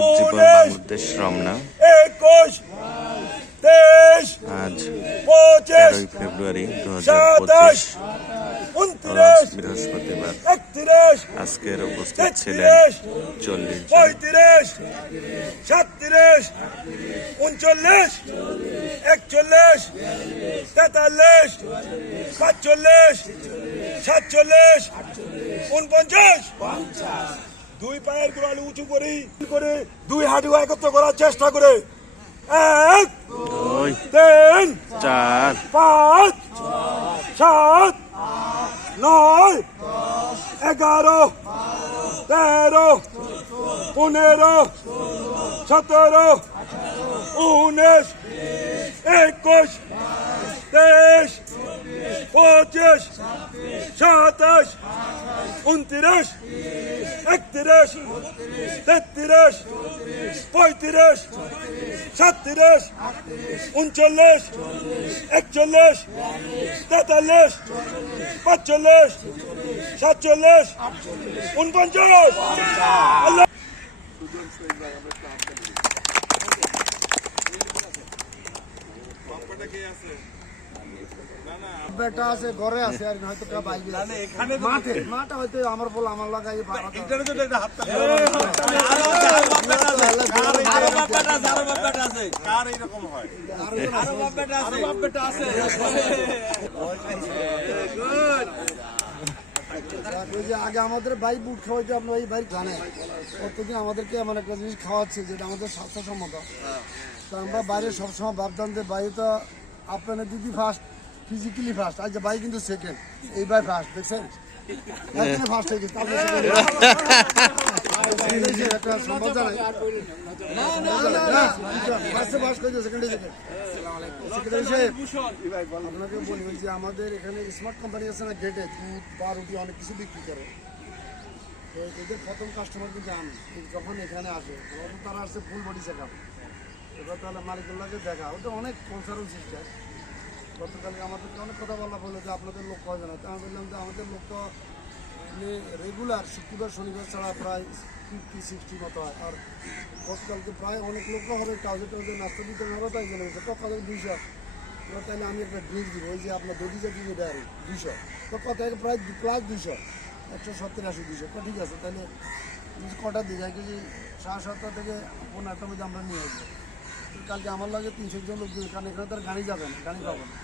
উজ্জীবন বাংলাদেশ রমনা 21, 23, আজ 25, 13 ফেব্রুয়ারি 27, 2025 29, বৃহস্পতিবার। 31, আজকের উপস্থিত ছিলেন 40 জন। 35, 37, 39, 41, 43, 45, 47, 49, 50। দুই পায়ের গোড়ালি উঁচু করে দুই হাঁটু একত্র করার চেষ্টা করে 1, 2, 3, 4, 5, 7, 9, 11, 13, 15, 17, 19, 21, 23, 25, 27, 29, 31, 33, 35, 37, 39, 41, 43, 45, 47, 49। আল্লাহ বেটা আছে ঘরে আছে আর হয়তো বাইরে মাঠে হয়তো আমার বল আমার লাগাই আগে আমাদের ভাই বুট খাওয়াইতে আপনার এই ভাই জানে প্রত্যেকদিন আমাদেরকে এমন একটা জিনিস খাওয়াচ্ছে যেটা আমাদের স্বাস্থ্যসম্মত। তো আমরা বাইরে সবসময় ভাবতাম যে বাইরে তো আপনার দিদি ফার্স্ট, ফিজিক্যালি ফার্স্ট, আজ ভাই কিন্তু সেকেন্ড, এই ভাই ফার্স্ট দেখছেন ফার্স্ট হয়ে গেছে একটা সম্ভব জানাই আপনাকে বলি যে আমাদের এখানে স্মার্ট কোম্পানি আছে না, গেটে দুধ পাউরুটি অনেক কিছু বিক্রি করে। তো এদের প্রথম কাস্টমার কিন্তু আমি, যখন এখানে আসে তারা আসছে ফুল বডি চেক আপ। এবার তাহলে মালিকুল্লাহকে দেখা, ওটা অনেক কনসার্ন সিস্টেম। গতকালকে আমাদেরকে অনেক কথা বলা বললো যে আপনাদের লোক হবে না। তো আমি বললাম যে আমাদের লোক তো রেগুলার শুক্রবার শনিবার ছাড়া প্রায় 50-60 মতো হয়। আর গতকালকে প্রায় অনেক লোকও হবে, টাউজে নাস্তা দিতে হবে, তাই জন্য কথা 200। এবার তাহলে আমি একটা ড্রিঙ্ক দিব, ওই যে আপনার দধি জাতীয় যেটা আর 200, তো কথা প্রায় প্লাস 200, 170-80, 200। ঠিক আছে, তাহলে কটা দিয়ে যায় কেজি 7:30 থেকে 15টার মধ্যে আমরা নিয়ে আসবো। কালকে আমার লাগে 300 জন লোক দিবে, কারণ এখানে তার গাড়ি যাবে না, গাড়ি পাবো না।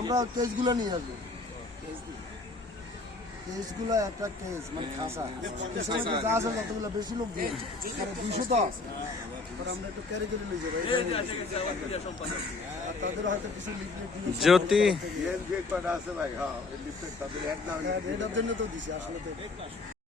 আমরা কেসগুলো নিয়ে আসবো, কেসগুলো একটা কেস মানে খাসা যা আছে যতগুলো বেশি লোক দিয়ে 200 তো আমরা একটু ক্যারি করে নিয়ে যাবো। তাদের হয়তো কিছু জ্যোতি এটার জন্য তো দিছি আসলে তো